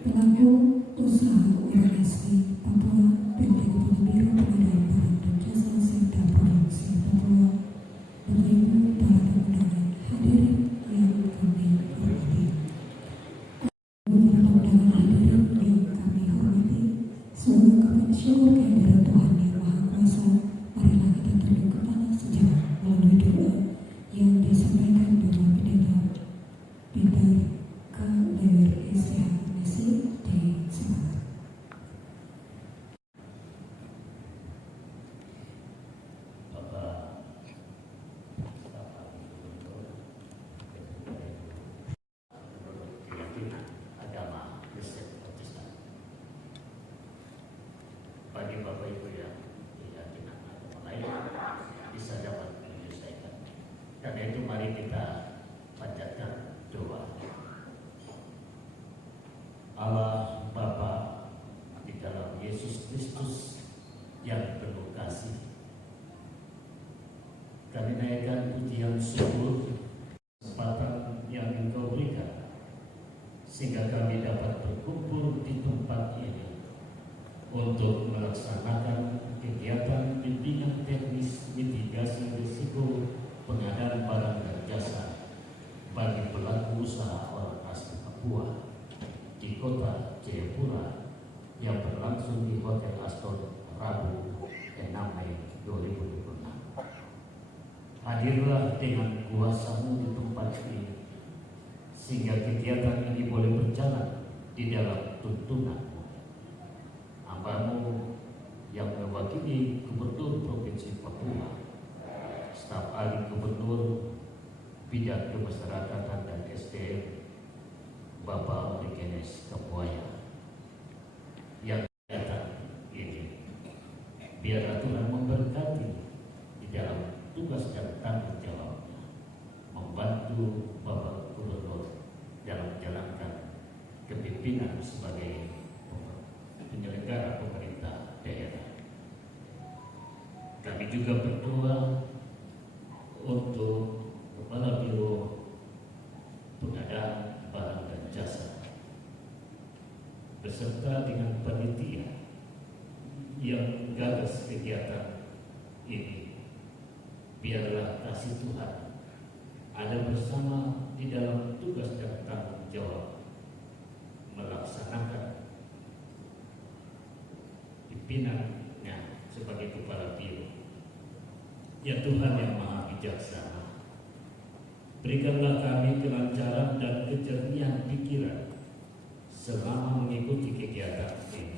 Pelaku usaha orang asli Papua PT Kebun Biru Pengadaan Barang dan Jasa Serta Provinsi Papua. Bapak Ibu para undangan hadirin yang kami hormati. Para undangan hadirin yang kami hormati, seluruh syukur kehadiran Tuhan yang Maha Kuasa, marilah kita tunduk kepala sejenak melalui doa yang disampaikan Bapak Pendeta Peter K. Lewer STH Mesir di Semarang. Bagi Bapak Ibu yang keyakinan agama lain bisa dapat menyelesaikan. Karena itu mari kita panjatkan doa. Allah Bapa di dalam Yesus Kristus yang penuh kasih, kami naikkan pujian syukur kesempatan yang Engkau berikan sehingga kami dapat berkumpul di tempat ini untuk melaksanakan kegiatan bimbingan teknis mitigasi risiko pengadaan barang dan jasa bagi pelaku usaha orang asli Papua di kota Jayapura yang berlangsung di Hotel Aston Rabu 6 Mei 2026. Hadirlah dengan kuasa-Mu di tempat ini sehingga kegiatan ini boleh berjalan di dalam tuntunan Hamba-Mu yang mewakili Gubernur Provinsi Papua, staf ahli Gubernur, bidang kemasyarakatan dan SDM, Bapak Orikenes Kapuaya, yang datang ini. Biarlah Tuhan memberkati di dalam tugas dan tanggung jawabnya, membantu Bapak Gubernur dalam menjalankan kepimpinan sebagai penyelenggara pemerintah daerah. Kami juga berdoa untuk Kepala Biro Pengadaan Barang dan Jasa beserta dengan panitia yang menggagas kegiatan ini. Biarlah kasih Tuhan ada bersama di dalam tugas dan tanggung jawab melaksanakan pimpinannya sebagai kepala biro. Ya Tuhan yang Maha Bijaksana, berikanlah kami kelancaran dan kejernihan pikiran selama mengikuti kegiatan ini.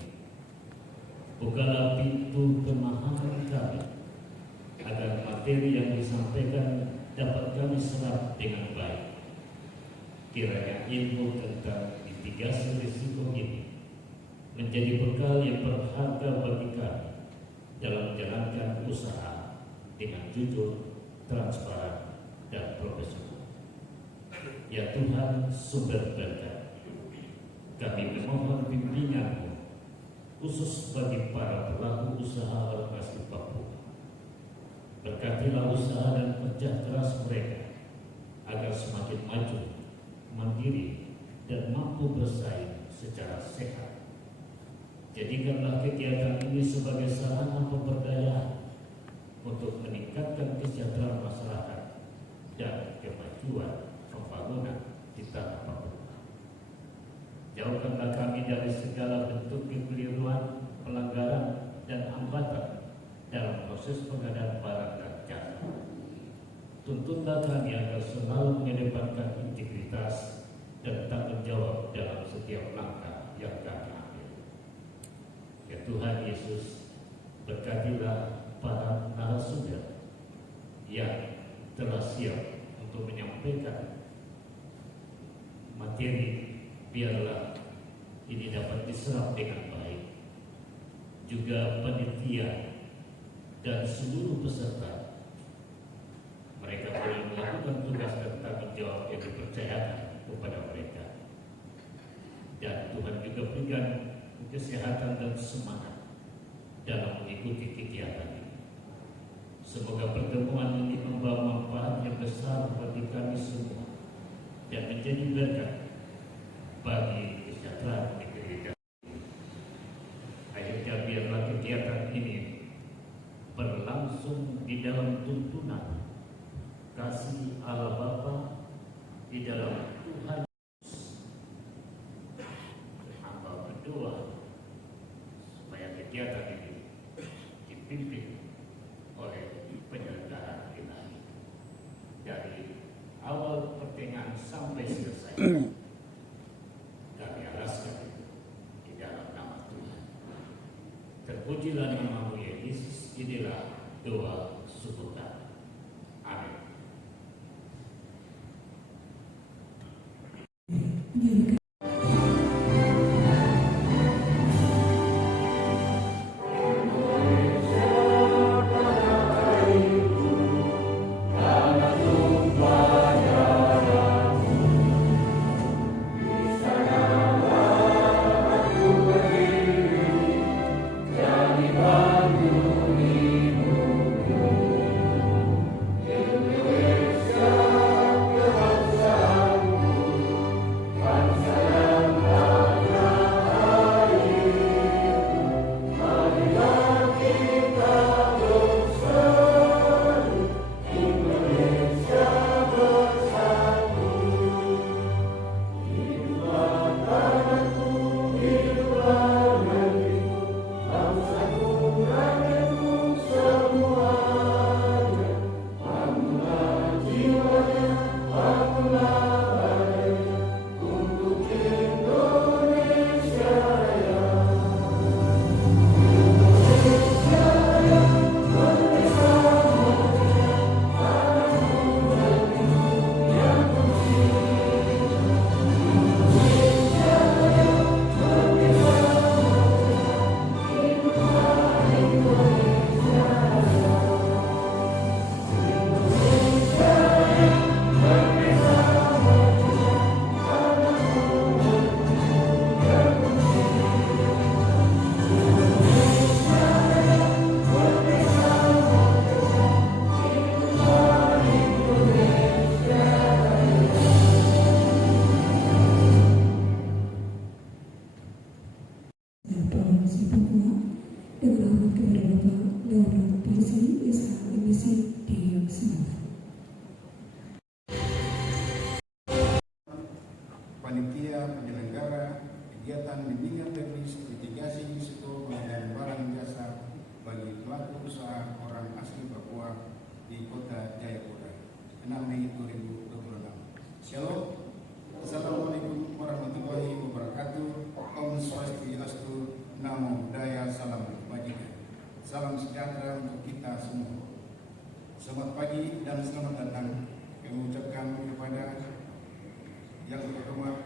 Bukalah pintu pemahaman kami agar materi yang disampaikan dapat kami serap dengan baik. Kiranya ilmu tentang mitigasi risiko ini menjadi bekal yang berharga bagi kami dalam menjalankan usaha dengan jujur, transparan, dan profesional. Ya Tuhan sumber berkat, kami memohon bimbingan-Mu khusus bagi para pelaku usaha orang asli Papua. Berkatilah usaha dan kerja keras mereka agar semakin maju, mandiri, dan mampu bersaing secara sehat. Jadikanlah kegiatan ini sebagai sarana pemberdayaan untuk meningkatkan kesejahteraan masyarakat dan kemajuan pembangunan di tanah Papua. Jauhkanlah kami dari segala bentuk kekeliruan, pelanggaran, dan hambatan dalam proses pengadaan barang dan jasa. Tuntunlah kami agar selalu mengedepankan integritas dan tanggung jawab dalam setiap langkah yang kami ambil. Ya Tuhan Yesus, berkatilah para narasumber yang telah siap untuk menyampaikan materi. Biarlah ini dapat diserap dengan baik. Juga panitia dan seluruh peserta, mereka boleh melakukan tugas dan tanggung jawab yang dipercayakan kepada mereka. Dan Tuhan juga berikan kesehatan dan semangat dalam mengikuti kegiatan ini. Semoga pertemuan ini membawa manfaat yang besar bagi kami semua dan menjadi berkat bagi kesejahteraan negeri kasih Allah Bapa di dalam Tuhan Yesus, hamba berdoa supaya kegiatan ini dipimpin oleh penyelenggara ilahi dari awal pertengahan sampai selesai. Kami alaskan di dalam nama Tuhan. Terpujilah namamu ya Yesus. Inilah doa syukur kami. Amin. Menjadikan Provinsi Papua dengan hormat kepada Bapak Leonard Polisi SHMSI di Semarang. Panitia penyelenggara kegiatan bimbingan teknis mitigasi risiko pengadaan barang jasa bagi pelaku usaha orang asli Papua di Kota Jayapura, 6 Mei 2026. Shalom. Assalamualaikum warahmatullahi wabarakatuh. Om Swastiastu, Namo Buddhaya, Salam Kebajikan. Salam sejahtera untuk kita semua. Selamat pagi dan selamat datang. Kami ucapkan kepada yang terhormat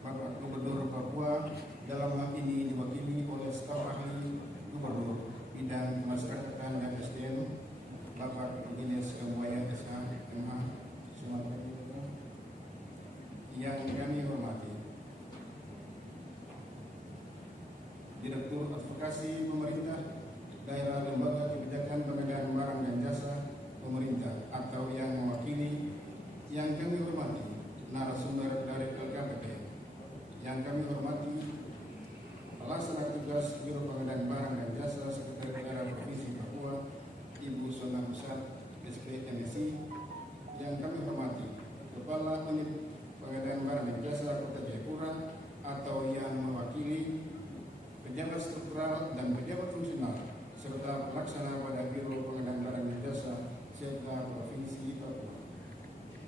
Bapak Gubernur Papua, dalam hal ini diwakili oleh staf ahli Gubernur Bidang Pemasyarakatan dan SDM, Bapak Agnes Kambuaya SH MH. Selamat pagi. Yang kami hormati Direktur Advokasi Pemerintah Daerah Lembaga Kebijakan Pengadaan Barang dan Jasa Pemerintah atau yang mewakili, yang kami hormati narasumber dari LKPP, yang kami hormati pelaksana tugas Biro Pengadaan Barang dan Jasa Sekretariat Daerah Provinsi Papua, Ibu Sona Musad SPMSI, yang kami hormati Kepala Unit Pengadaan Barang dan Jasa Kota Jayapura atau yang mewakili pejabat struktural dan pejabat fungsional serta pelaksana pada Biro Pengadaan Barang dan Jasa serta Provinsi Papua.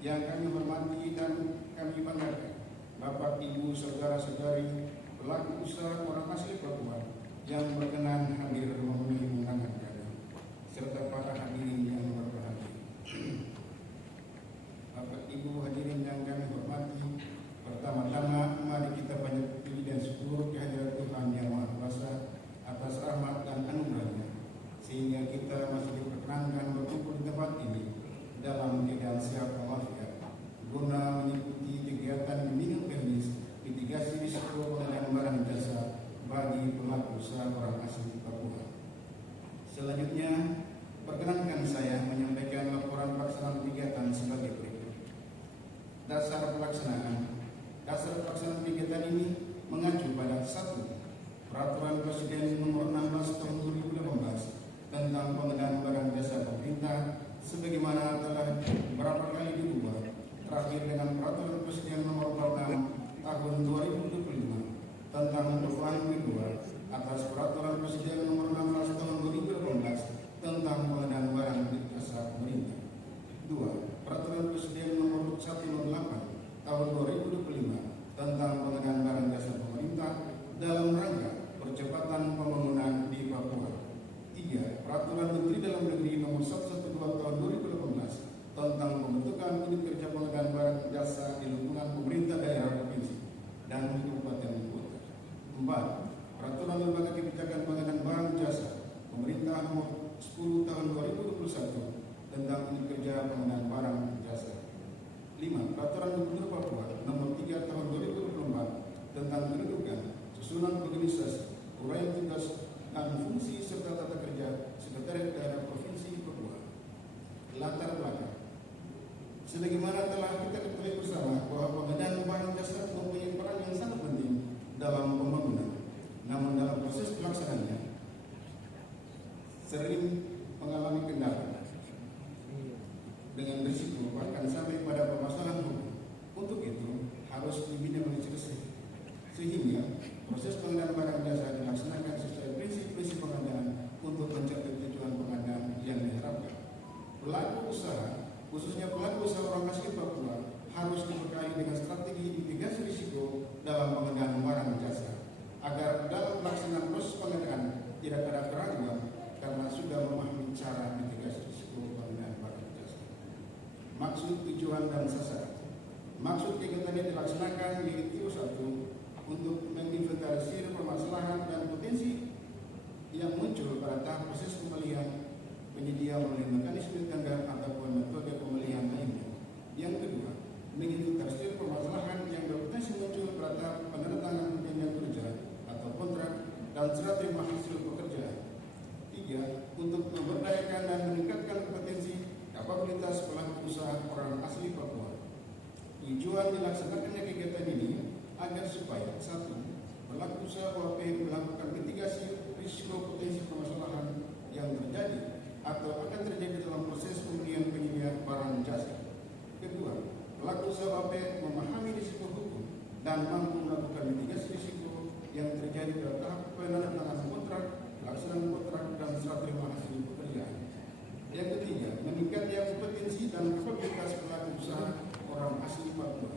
Yang kami hormati dan kami banggakan Bapak, Ibu, saudara-saudari pelaku usaha orang asli Papua yang berkenan hadir memenuhi undangan kami, serta para hadirin yang berbahagia. Bapak, Ibu, hadirin yang kami hormati, pertama-tama mari kita banyak puji dan syukur kehadirat Tuhan Yang Maha Kuasa atas rahmat dan anugerahnya, sehingga kita masih diperkenankan berkumpul di tempat ini dalam keadaan sehat walafiat, guna mengikuti kegiatan bimbingan teknis mitigasi risiko pengadaan barang jasa bagi pelaku usaha orang asli Papua. Selanjutnya, perkenankan saya menyampaikan laporan pelaksanaan kegiatan sebagai berikut. Dasar pelaksanaan kegiatan ini mengacu pada 1. Peraturan Presiden Nomor 16 Tahun 2018 tentang pengadaan barang jasa pemerintah sebagaimana telah beberapa kali diubah, terakhir dengan Peraturan Presiden Nomor 46 Tahun 2025 tentang perubahan kedua atas Peraturan Presiden Nomor 16 Tahun 2018 tentang pengadaan barang dan jasa pemerintah. 2. Peraturan Presiden Nomor 108 Tahun 2025 tentang pengadaan barang jasa pemerintah dalam rangka percepatan pembangunan di Papua. 3. Peraturan Menteri Dalam Negeri Nomor 112 Tahun 2018 tentang pembentukan unit kerja pengadaan barang jasa di lingkungan pemerintah daerah provinsi dan kabupaten kota. 4. Peraturan Lembaga Kebijakan Pengadaan Barang Jasa Pemerintah Nomor 10 Tahun 2021 tentang unit kerja pengadaan barang jasa. 5. Peraturan Gubernur Papua Nomor 3 Tahun 2024 tentang kedudukan, susunan organisasi, uraian tugas dan fungsi serta tata kerja Sekretariat Daerah Provinsi Papua. Latar belakang. Sebagaimana telah kita ketahui bersama bahwa pengadaan barang jasa mempunyai peran yang sangat penting dalam pembangunan. Namun dalam proses pelaksanaannya sering mengalami kendala dengan risiko bahkan sampai pada permasalahan hukum. Untuk itu harus diminimalisir sehingga proses pengadaan barang jasa dilaksanakan sesuai prinsip-prinsip pengadaan untuk mencapai tujuan pengadaan yang diharapkan. Pelaku usaha, khususnya pelaku usaha orang asli Papua, harus dibekali dengan strategi mitigasi risiko dalam pengadaan barang jasa agar dalam pelaksanaan proses pengadaan tidak ada keraguan karena sudah memahami cara mitigasi risiko pengadaan barang jasa. Maksud, tujuan, dan sasaran. Maksud kegiatan yang dilaksanakan yaitu 1. Untuk menginventarisir permasalahan dan potensi yang muncul pada tahap proses pembelian penyedia melalui mekanisme tender ataupun metode pembelian lainnya. Yang kedua, menginventarisir permasalahan yang berpotensi muncul pada tahap penandatanganan perjanjian kerja atau kontrak dan serah terima hasil pekerjaan. 3. Untuk memberdayakan dan meningkatkan kompetensi kapabilitas pelaku usaha orang asli Papua. Tujuan dilaksanakannya kegiatan ini agar supaya 1. Pelaku usaha OAP melakukan mitigasi risiko potensi permasalahan yang terjadi atau akan terjadi dalam proses pembelian penyedia barang jasa. Kedua, pelaku usaha OAP memahami risiko hukum dan mampu melakukan mitigasi risiko yang terjadi pada tahap penandatanganan kontrak, pelaksanaan kontrak, dan serah terima hasil pekerjaan. Yang ketiga, meningkatkan kompetensi dan kapabilitas pelaku usaha orang asli Papua.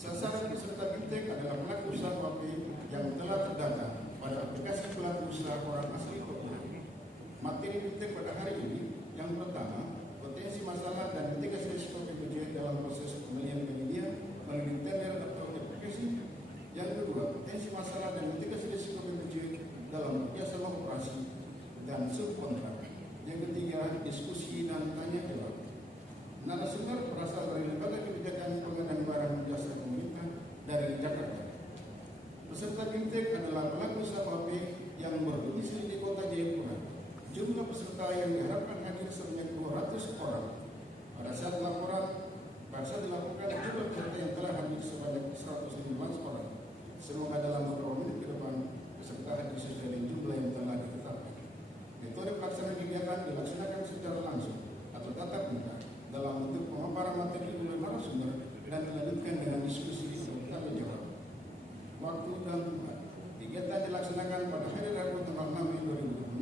Sasaran peserta BIMTEK adalah pelaku usaha OAP yang telah terdata pada aplikasi pelaku usaha orang asli Papua. Materi BIMTEK pada hari ini yang pertama, potensi masalah dan mitigasi risiko PPJ dalam proses pembelian penyedia melalui tender atau aplikasi. Yang kedua, potensi masalah dan mitigasi risiko PPJ dalam kerjasama operasi dan subkontrak. Yang ketiga, diskusi dan tanya jawab. Narasumber berasal dari Lembaga Kebijakan Pengadaan Barang Jasa Pemerintah dari Jakarta. Peserta BIMTEK adalah pelaku usaha OAP yang berdomisili di Kota Jayapura. Jumlah peserta yang diharapkan hadir sebanyak 200 orang. Pada saat dilakukan jumlah peserta yang telah hadir sebanyak 115 orang. Semoga dalam beberapa menit ke depan peserta hadir sesuai dengan jumlah yang telah ditetapkan. Metode pelaksanaan kegiatan dilaksanakan secara langsung atau tatap muka dalam bentuk pemaparan materi oleh narasumber dan dilanjutkan dengan diskusi tanya jawab. Waktu dan tempat. Kegiatan dilaksanakan pada hari Rabu tanggal 6 Mei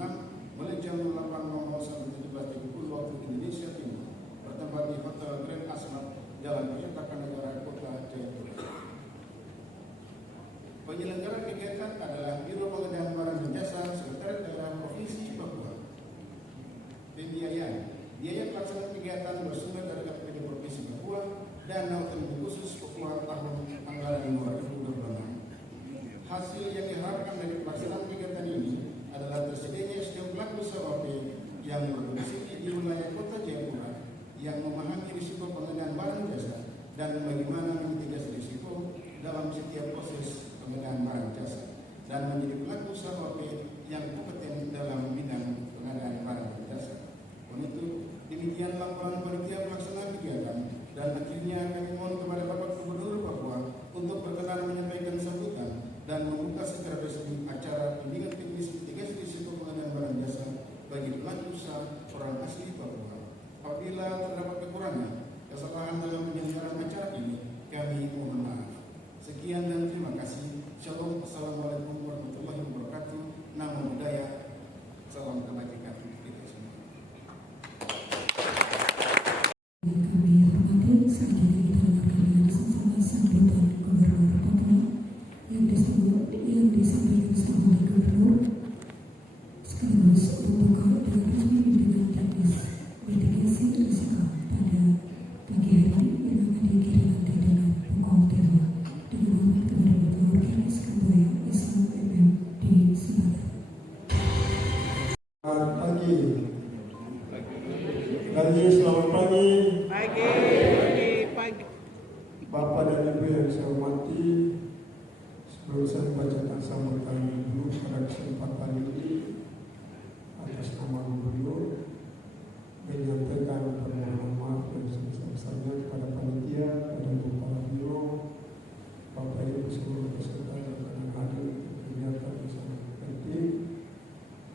2026 mulai jam 8.00 sampai 17.30 waktu Indonesia Timur. Bertempat di Hotel Grand Asmat, Jalan Kertanegara, Kota Jayapura. Penyelenggara kegiatan adalah Biro Pengadaan Barang dan Jasa Sekretariat Daerah Provinsi Papua. Pembiayaan. Biaya pelaksanaan kegiatan bersumber dari APBD Provinsi Papua dan otonomi khusus Papua tahun anggaran 2026. Hasil yang diharapkan dari pelaksanaan kegiatan ini adalah tersedianya SDM pelaku usaha OAP yang berdomisili di wilayah Kota Jayapura yang memahami risiko pengadaan barang jasa dan bagaimana memitigasi risiko dalam setiap proses pengadaan barang jasa dan menjadi pelaku usaha OAP yang kompeten dalam bidang pengadaan barang jasa. Untuk demikian laporan panitia pelaksanaan kegiatan dan akhirnya kami mohon kepada Bapak Gubernur Papua untuk berkenan menyampaikan sambutan dan membuka secara resmi acara bimbingan teknis mitigasi risiko pengadaan barang jasa bagi pelaku usaha orang asli Papua. Apabila terdapat kekurangan, kesalahan dalam penyelenggaraan acara ini, kami mohon maaf. Sekian dan terima kasih. Shalom. Assalamualaikum warahmatullahi wabarakatuh. Namo Buddhaya. Salam kebajikan untuk kita semua. Kami hormati selanjutnya kita dengarkan dengan sama-sama sambutan Gubernur Papua yang disampaikan sama Gubernur sekaligus membuka dengan resmi pimpinan teknis mitigasi risiko pada pagi hari yang akan diakhiri nanti dengan pokok tema dengan hormat kepada Bapak Organis Ketua Islam MM di Semarang. Selamat pagi. Pagi. Bapak dan Ibu yang saya hormati, sebelum saya bacakan sambutan dulu pada kesempatan ini atas nama Gubernur menyampaikan permohonan maaf yang sebesar-besarnya kepada panitia, kepada Kepala Biro, Bapak Ibu seluruh peserta yang akan hadir untuk kegiatan yang sangat penting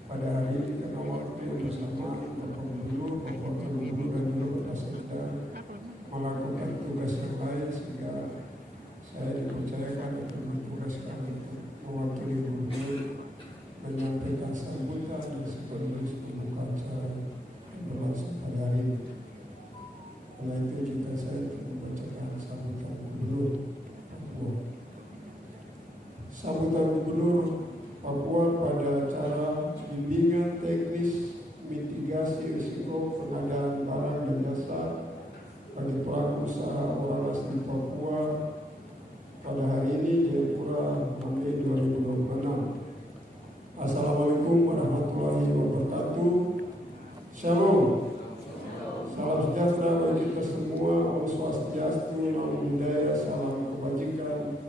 pada hari ini karena waktu yang bersama Bapak Gubernur, Bapak Wakil Gubernur dan juga Bapak Sekda melakukan tugas yang lain sehingga saya dipercayakan dan ditugaskan untuk mewakili Gubernur menyampaikan sambutan dan sekaligus membuka acara yang berlangsung pada hari ini. Karena itu juga saya membacakan sambutan Gubernur Papua. Sambutan Gubernur Papua pada acara bimbingan teknis mitigasi risiko pengadaan barang dan jasa bagi pelaku usaha orang asli Papua pada hari ini Jayapura 6 Mei 2026. Assalamualaikum warahmatullahi wabarakatuh. Shalom. Salam sejahtera bagi kita semua. Om Swastiastu, Namo Buddhaya, salam kebajikan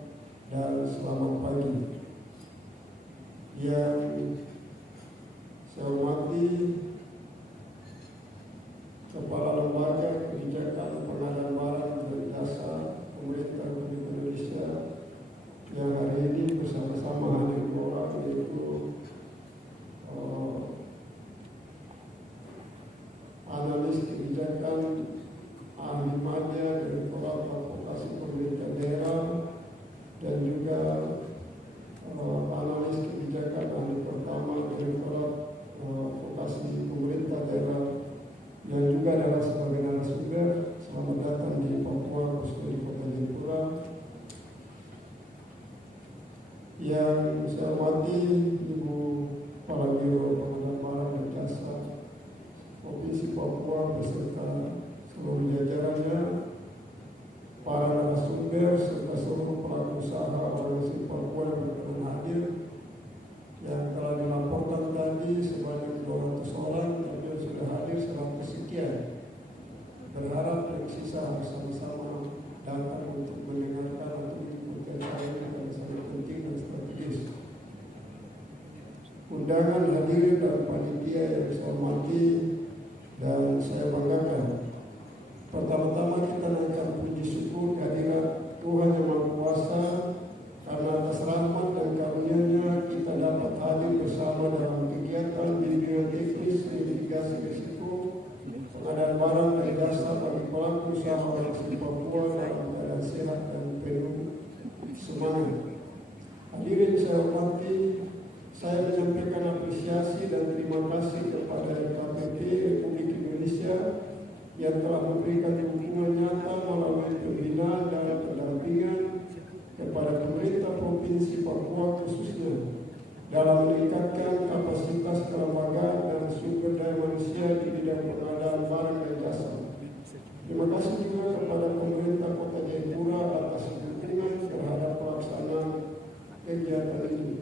dan selamat pagi. Yang saya hormati Kepala Lembaga Kebijakan Pengadaan Barang dan Jasa Pemerintah Republik Indonesia yang hari ini bersama-sama hadir dua orang, yaitu analis kebijakan ahli media dari Direktorat Advokasi Pemerintah Daerah dan juga analis kebijakan ahli pertama dari Direktorat Advokasi Pemerintah Daerah yang juga adalah sebagai narasumber. Selamat datang di Papua, khususnya di Kota Jayapura. Yang saya hormati Ibu Kepala Biro Pengadaan Barang dan Jasa Provinsi Papua beserta seluruh jajarannya, para narasumber serta seluruh pelaku usaha orang asli Papua yang berkenan hadir, yang telah dilaporkan tadi sebanyak 200 orang, tapi yang sudah hadir 100 sekian. Berharap yang sisa bersama-sama datang untuk mendengarkan atau mengikuti acara yang sangat penting dan strategis. Undangan hadirin dan panitia yang saya hormati dan saya banggakan. Pertama-tama kita naikkan puji syukur kehadirat Tuhan Yang Maha Kuasa karena atas rahmat dan karunia-Nya kita dapat hadir bersama dalam kegiatan bimbingan teknis mitigasi risiko pengadaan barang dan jasa bagi pelaku usaha orang asli Papua dalam keadaan sehat dan penuh semangat. Hadirin saya hormati, saya menyampaikan apresiasi dan terima kasih kepada LKPP Republik Indonesia yang telah memberikan dukungan nyata melalui pembinaan dan pendampingan kepada pemerintah Provinsi Papua khususnya dalam meningkatkan kapasitas kelembagaan dan sumber daya manusia di bidang pengadaan barang dan jasa. Terima kasih juga kepada pemerintah Kota Jayapura atas dukungan terhadap pelaksanaan kegiatan ini.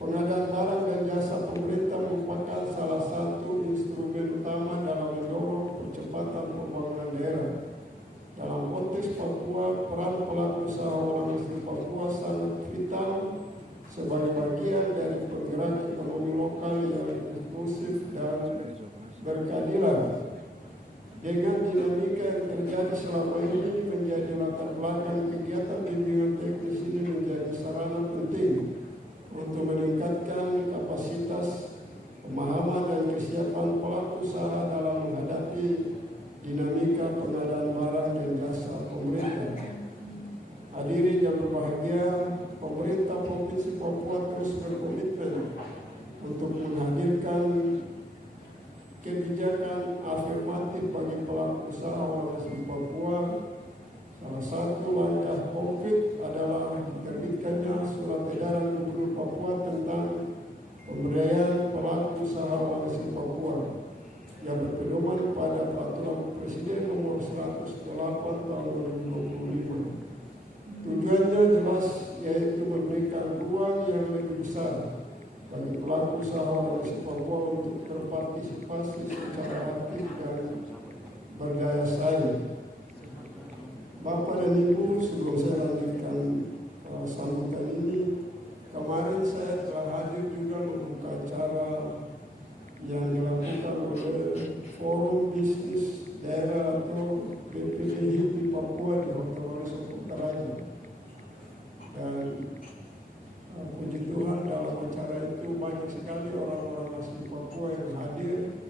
Pengadaan barang dan jasa pemerintah merupakan salah satu instrumen utama dalam mendorong percepatan pembangunan daerah. Dalam konteks Papua, peran pelaku usaha orang asli Papua sangat vital sebagai bagian dari penggerak ekonomi lokal yang inklusif dan berkeadilan. Dengan dinamika yang terjadi selama ini menjadi latar belakang kegiatan bimbingan teknis ini menjadi sarana penting untuk meningkatkan kapasitas pemahaman dan kesiapan pelaku usaha dalam menghadapi dinamika pengadaan barang dan jasa pemerintah. Hadirin yang berbahagia, pemerintah Provinsi Papua terus berkomitmen untuk menghadirkan kebijakan afirmatif bagi pelaku usaha warga asli Papua. Salah satu langkah konkret adalah diterbitkannya surat edaran Gubernur Papua tentang pemberdayaan pelaku usaha warga asli Papua yang berpedoman pada Peraturan Presiden Nomor 108 Tahun 2025. Tujuannya jelas, yaitu memberikan ruang yang lebih besar bagi pelaku usaha warga asli Papua untuk berpartisipasi secara aktif dan berdaya saing. Bapak dan Ibu, sebelum saya lanjutkan sambutan ini, kemarin saya telah hadir juga membuka acara yang dilakukan oleh Forum Bisnis Daerah atau BPDI di Papua di Hotel Warisoko Utara. Dan puji Tuhan, dalam acara itu banyak sekali orang-orang asli Papua yang hadir.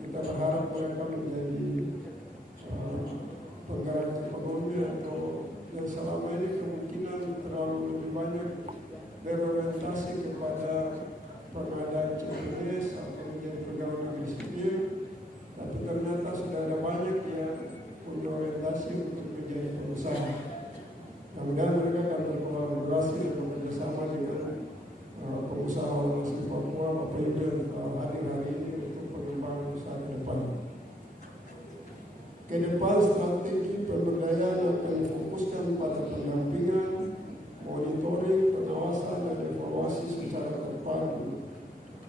Kita berharap mereka menjadi penggerak ekonomi atau yang selama ini kemungkinan terlalu lebih banyak berorientasi kepada pengadaan CPNS atau menjadi pegawai negeri sipil, tapi ternyata sudah ada banyak yang punya orientasi untuk menjadi pengusaha. Kemudian mereka akan berkolaborasi dan bekerjasama dengan pengusaha warga asli Papua, Bapak Ibu yang hadir hari ini untuk pengembangan usaha ke depan. Ke depan, strategi pemberdayaan akan difokuskan pada pendampingan, monitoring, pengawasan, dan evaluasi secara terpadu.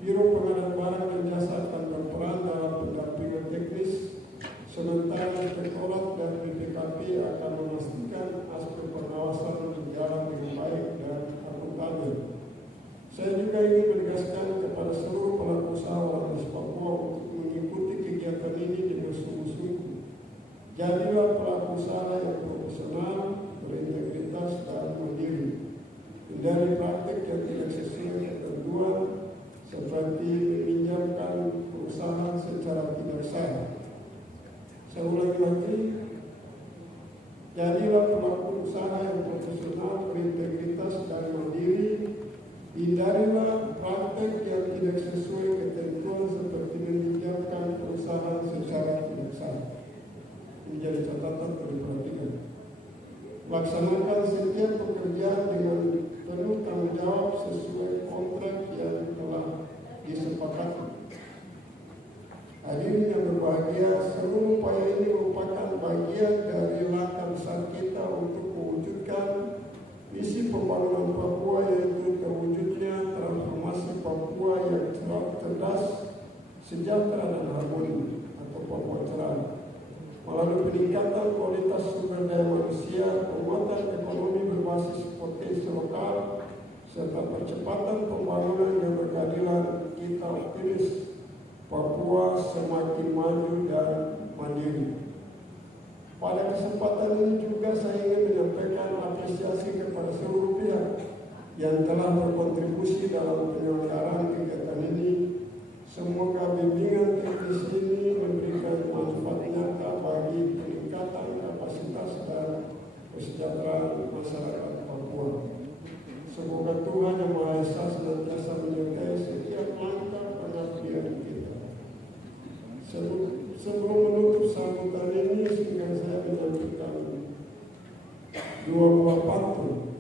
Biro Pengadaan Barang dan Jasa akan berperan dalam pendampingan teknis, sementara Inspektorat dan BPKP akan memastikan aspek pengawasan berjalan dengan baik dan akuntabel. Saya juga ingin menegaskan kepada seluruh pelaku usaha warga Papua untuk mengikuti kegiatan ini dengan sungguh-sungguh. Jadilah pelaku usaha yang profesional, berintegritas, dan mandiri. Hindari praktek yang tidak sesuai ketentuan seperti meminjamkan perusahaan secara tidak sah. Saya ulangi lagi, jadilah pelaku usaha yang profesional, berintegritas, dan mandiri. Hindarilah praktek yang tidak sesuai ketentuan seperti meminjamkan perusahaan secara tidak sah. Menjadi catatan perlu diperhatikan. Laksanakan setiap pekerjaan dengan penuh tanggung jawab sesuai kontrak yang telah disepakati. Hadirin yang berbahagia, seluruh upaya ini merupakan bagian dari langkah besar kita untuk mewujudkan misi pembangunan Papua, yaitu terwujudnya transformasi Papua yang cerdas, sejahtera, dan harmoni atau Papua cerah. Melalui peningkatan kualitas sumber daya manusia, penguatan ekonomi berbasis potensi lokal, serta percepatan pembangunan yang berkeadilan, kita optimis Papua semakin maju dan mandiri. Pada kesempatan ini juga saya ingin menyampaikan apresiasi kepada seluruh pihak yang telah berkontribusi dalam penyelenggaraan kegiatan ini. Semoga bimbingan teknis ini memberikan manfaat nyata bagi peningkatan kapasitas dan kesejahteraan masyarakat Papua. Semoga Tuhan Yang Maha Esa senantiasa menyertai setiap langkah pengabdian kita. Sebelum menutup sambutan ini, sehingga saya menyampaikan dua buah pantun.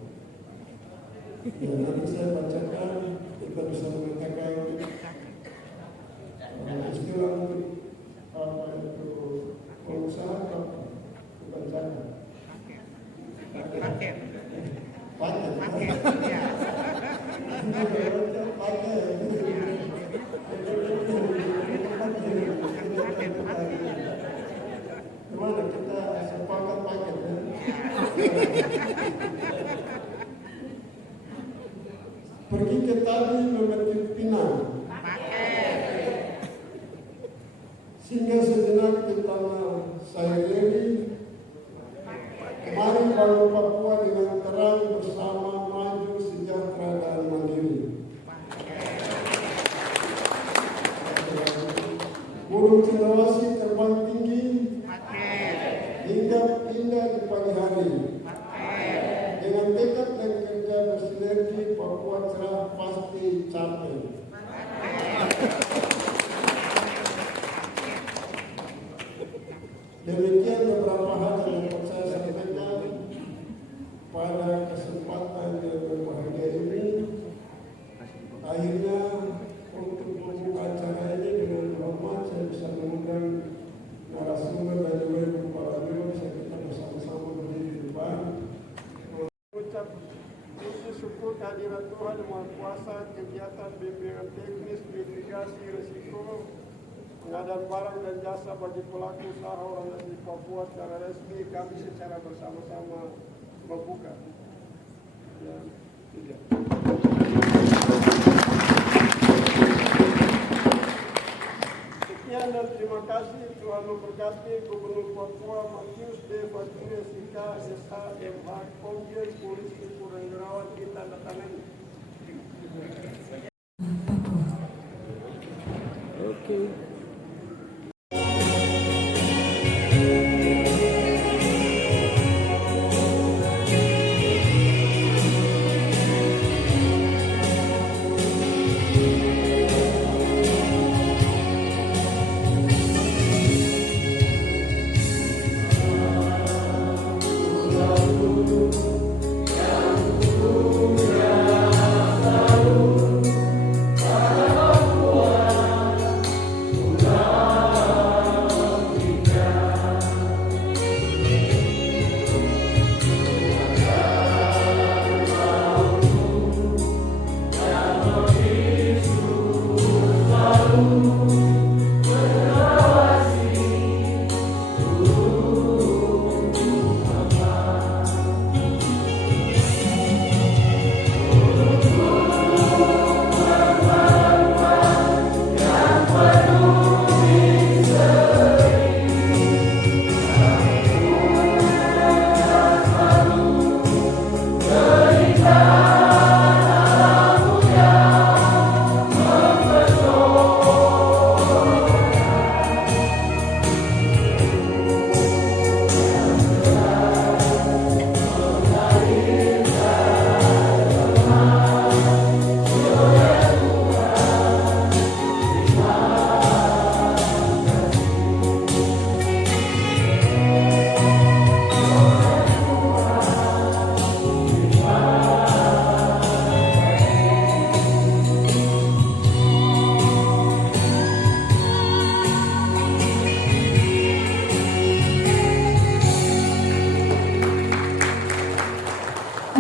Ya, nanti saya bacakan, kita bisa mengatakan istilah apa itu pengusaha apa? Bukan jangan. Paket. Gimana kita sepakat paket ya? Pergi ke tadi memetik pinang. Sehingga sejenak di tanah saya diri, mari bangun Papua dengan terang bersama, maju, sejahtera, dan mandiri. Gunung Cendrawasih terbang tinggi hingga indah di pagi hari. Dengan tekad dan kerja bersinergi, Papua Cerah pasti capai. Demikian beberapa hal yang dapat saya sampaikan pada kesempatan yang berbahagia ini. Akhirnya untuk membuka acara ini dengan hormat saya bisa mengundang narasumber dan juga kepala biro bisa kita bersama-sama berdiri di depan. Mengucap puji syukur kehadiran Tuhan Yang Maha Kuasa, kegiatan bimbingan teknis mitigasi risiko pengadaan barang dan jasa bagi pelaku usaha orang asli Papua secara resmi kami secara bersama-sama membuka. Yang tidak. Sekian dan terima kasih. Tuhan memberkati. Gubernur Papua Matius D. Fatune Sika SH MH Komjen Polisi Purnawirawan kita datangani. Papua. Oke.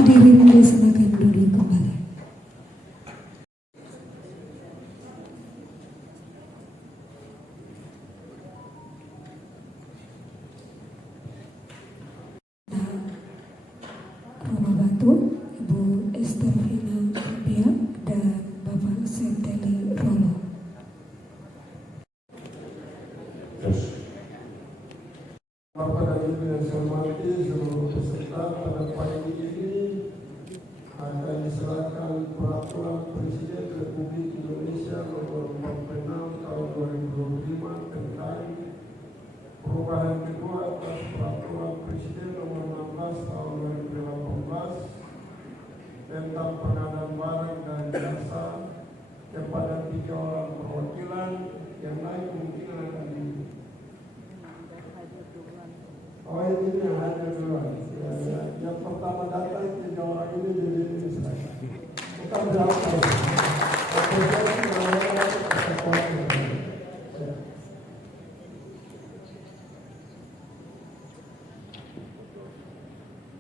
Hadirin disilakan duduk kembali. Rumah Batu, Ibu Esther Vina Biak dan Bapak Senteli Rolo. Bapak dan Ibu yang saya hormati, seluruh peserta pada pagi ini akan diserahkan peraturan Presiden Republik Indonesia nomor 46 tahun 2025 tentang perubahan kedua atas peraturan Presiden nomor 16 tahun 2018 tentang pengadaan barang dan jasa kepada 3 orang perwakilan yang lain mungkin akan di ini yang hadir duluan. Yang pertama datang 3 orang ini jadi ini silakan. Kita berapa?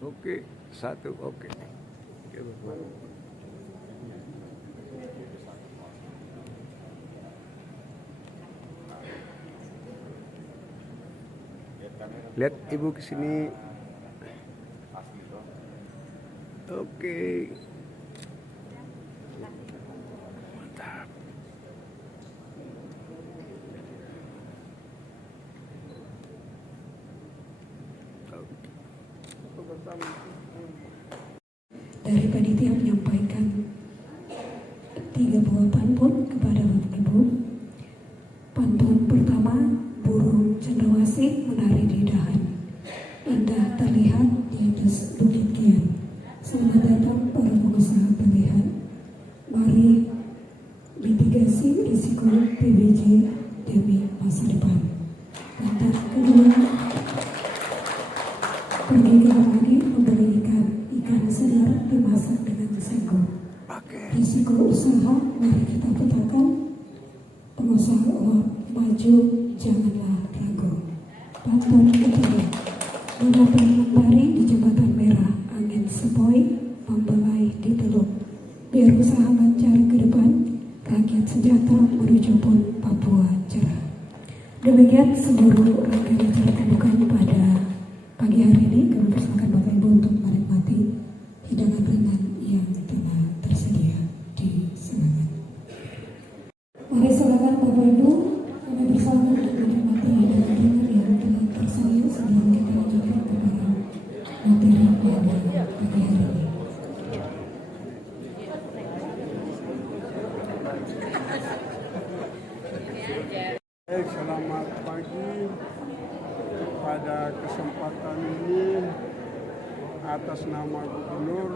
Oke, satu oke. Lihat ibu ke sini. Oke. Mantap. Dari panitia menyampaikan 3 buah pantun kepada Bapak Ibu. Pantun pertama keindahan indah terlihat di atas Bukit Kian. Selamat datang para pengusaha pilihan. Mari mitigasi risiko PBJ demi masa depan. Dan kedua, pergi ke lagi membeli ikan segar dimasak dengan sego. Risiko usaha mari kita petakan. Pengusaha uang maju, janganlah ragu. Pantun ketiga, mengoper membari di jembatan merah, angin sepoi membelai di teluk. Biar usaha lancar ke depan, rakyat sejahtera menuju pun Papua cerah. Demikian seluruh rangkaian acara pembukaan pada pagi hari ini. Kami persilakan Bapak Ibu untuk menikmati hidangan ringan yang telah tersedia di sebelah. Mari silakan Bapak Ibu, kami bersama untuk menikmati hidangan ringan yang telah tersedia sebelum kita lanjutkan kepada materi pada pagi hari ini. Baik, selamat pagi. Pada kesempatan ini atas nama Gubernur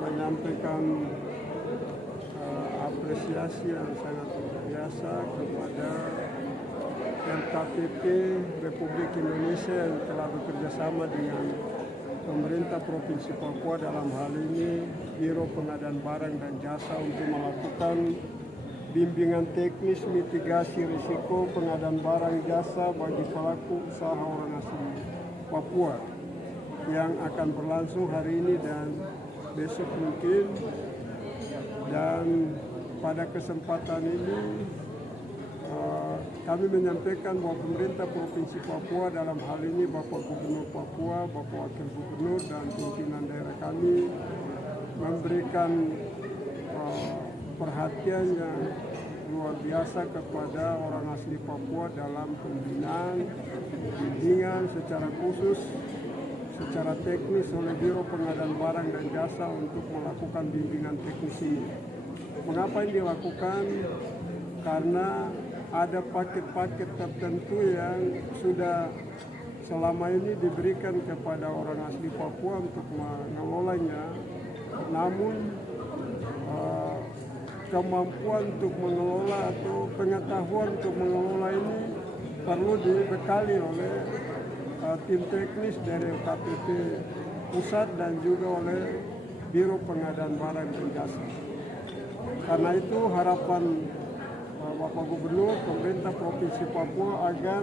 menyampaikan apresiasi yang sangat luar biasa kepada LKPP Republik Indonesia yang telah bekerjasama dengan pemerintah Provinsi Papua, dalam hal ini Biro Pengadaan Barang dan Jasa, untuk melakukan bimbingan teknis mitigasi risiko pengadaan barang jasa bagi pelaku usaha orang asli Papua yang akan berlangsung hari ini dan besok mungkin. Dan pada kesempatan ini kami menyampaikan bahwa pemerintah Provinsi Papua, dalam hal ini Bapak Gubernur Papua, Bapak Wakil Gubernur dan pimpinan daerah kami, memberikan perhatian yang luar biasa kepada orang asli Papua dalam pembinaan, bimbingan secara khusus, secara teknis oleh Biro Pengadaan Barang dan Jasa untuk melakukan bimbingan teknis ini. Mengapa ini dilakukan? Karena ada paket-paket tertentu yang sudah selama ini diberikan kepada orang asli Papua untuk mengelolanya, namun kemampuan untuk mengelola atau pengetahuan untuk mengelola ini perlu dibekali oleh tim teknis dari LKPP pusat dan juga oleh Biro Pengadaan Barang dan Jasa. Karena itu harapan Bapak Gubernur, pemerintah Provinsi Papua, agar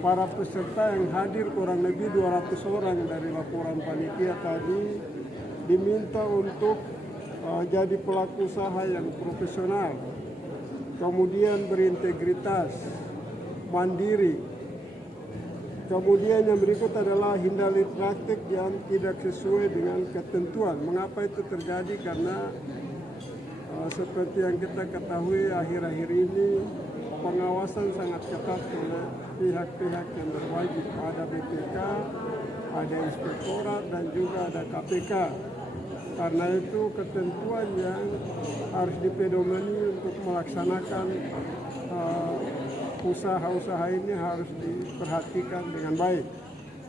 para peserta yang hadir kurang lebih 200 orang dari laporan panitia tadi diminta untuk jadi pelaku usaha yang profesional, kemudian berintegritas, mandiri. Kemudian yang berikut adalah hindari praktik yang tidak sesuai dengan ketentuan. Mengapa itu terjadi? Karena seperti yang kita ketahui akhir-akhir ini pengawasan sangat ketat oleh pihak-pihak yang berwajib. Ada BPK, ada Inspektorat dan juga ada KPK. Karena itu ketentuan yang harus dipedomani untuk melaksanakan usaha-usaha ini harus diperhatikan dengan baik.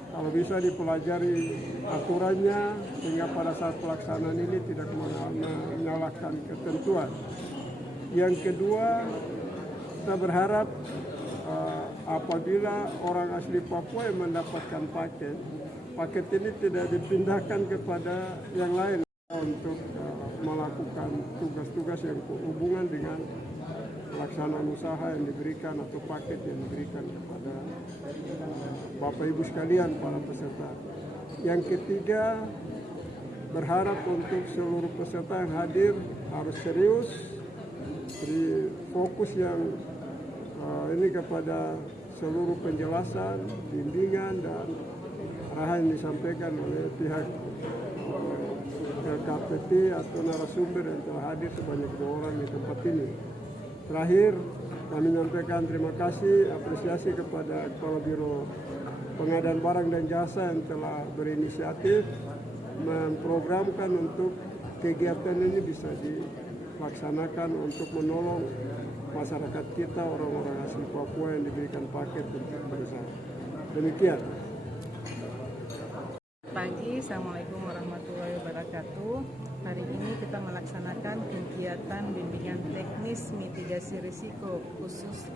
Kalau bisa dipelajari aturannya sehingga pada saat pelaksanaan ini tidak menyalahkan ketentuan. Yang kedua, kita berharap apabila orang asli Papua yang mendapatkan paket ini tidak dipindahkan kepada yang lain untuk melakukan tugas-tugas yang berhubungan dengan pelaksanaan usaha yang diberikan atau paket yang diberikan kepada Bapak Ibu sekalian para peserta. Yang ketiga, berharap untuk seluruh peserta yang hadir harus serius, beri fokus yang ini kepada seluruh penjelasan, bimbingan dan arahan yang disampaikan oleh pihak LKPP atau narasumber yang telah hadir sebanyak 2 orang di tempat ini. Terakhir, kami menyampaikan terima kasih, apresiasi kepada Kepala Biro Pengadaan Barang dan Jasa yang telah berinisiatif memprogramkan untuk kegiatan ini bisa dilaksanakan untuk menolong masyarakat kita, orang-orang asli Papua yang diberikan paket untuk berusaha. Demikian. Pagi, Assalamualaikum warahmatullahi wabarakatuh. Hari ini kita melaksanakan kegiatan bimbingan teknis mitigasi risiko khusus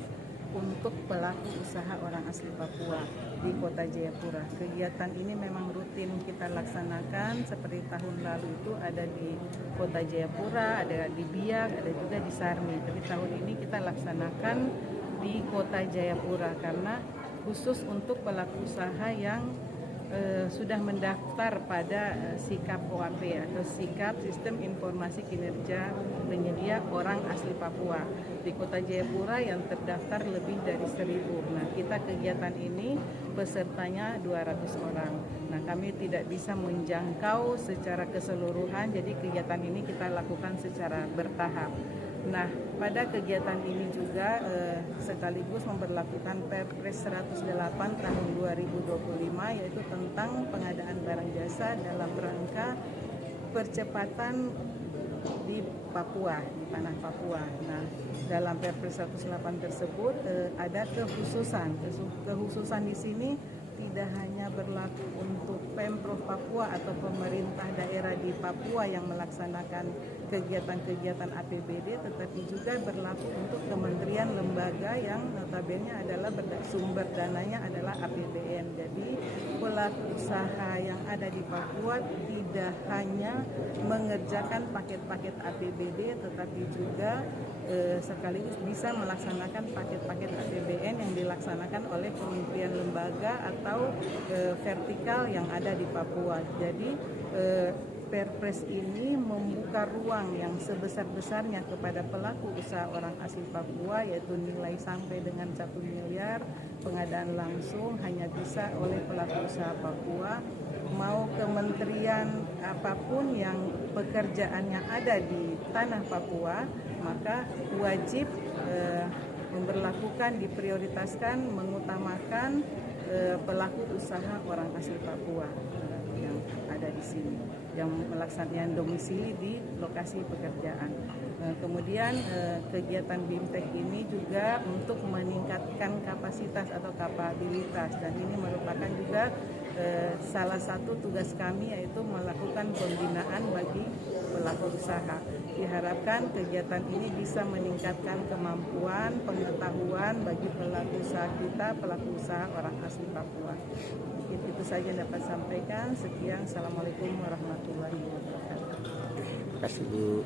untuk pelaku usaha orang asli Papua di Kota Jayapura. Kegiatan ini memang rutin kita laksanakan, seperti tahun lalu itu ada di Kota Jayapura, ada di Biak, ada juga di Sarmi. Tapi tahun ini kita laksanakan di Kota Jayapura karena khusus untuk pelaku usaha yang sudah mendaftar pada sikap OAP atau sikap Sistem Informasi Kinerja Penyedia Orang Asli Papua di Kota Jayapura yang terdaftar lebih dari 1.000. Nah, kita kegiatan ini pesertanya 200 orang. Nah, kami tidak bisa menjangkau secara keseluruhan, jadi kegiatan ini kita lakukan secara bertahap. Nah, pada kegiatan ini juga sekaligus memberlakukan Perpres 108 tahun 2025 yaitu tentang pengadaan barang jasa dalam rangka percepatan di Papua, di tanah Papua. Nah, dalam Perpres 108 tersebut ada kekhususan di sini tidak hanya berlaku untuk Pemprov Papua atau pemerintah daerah di Papua yang melaksanakan kegiatan-kegiatan APBD, tetapi juga berlaku untuk kementerian lembaga yang notabene adalah sumber dananya adalah APBN. Jadi pelaku usaha yang ada di Papua tidak hanya mengerjakan paket-paket APBD, tetapi juga sekaligus bisa melaksanakan paket-paket APBN yang dilaksanakan oleh kementerian lembaga atau vertikal yang ada di Papua. Jadi Perpres ini membuka ruang yang sebesar-besarnya kepada pelaku usaha orang asli Papua, yaitu nilai sampai dengan 1 miliar pengadaan langsung hanya bisa oleh pelaku usaha Papua. Mau kementerian apapun yang pekerjaannya ada di tanah Papua, maka wajib memberlakukan, diprioritaskan, mengutamakan pelaku usaha orang asli Papua yang ada di sini, yang melaksanakan domisili di lokasi pekerjaan. Kemudian kegiatan BIMTEK ini juga untuk meningkatkan kapasitas atau kapabilitas, dan ini merupakan juga salah satu tugas kami, yaitu melakukan pembinaan bagi pelaku usaha. Diharapkan kegiatan ini bisa meningkatkan kemampuan, pengetahuan bagi pelaku usaha kita, pelaku usaha orang asli Papua. Itu saja yang dapat sampaikan. Sekian, Assalamualaikum warahmatullahi wabarakatuh. Terima kasih, Bu.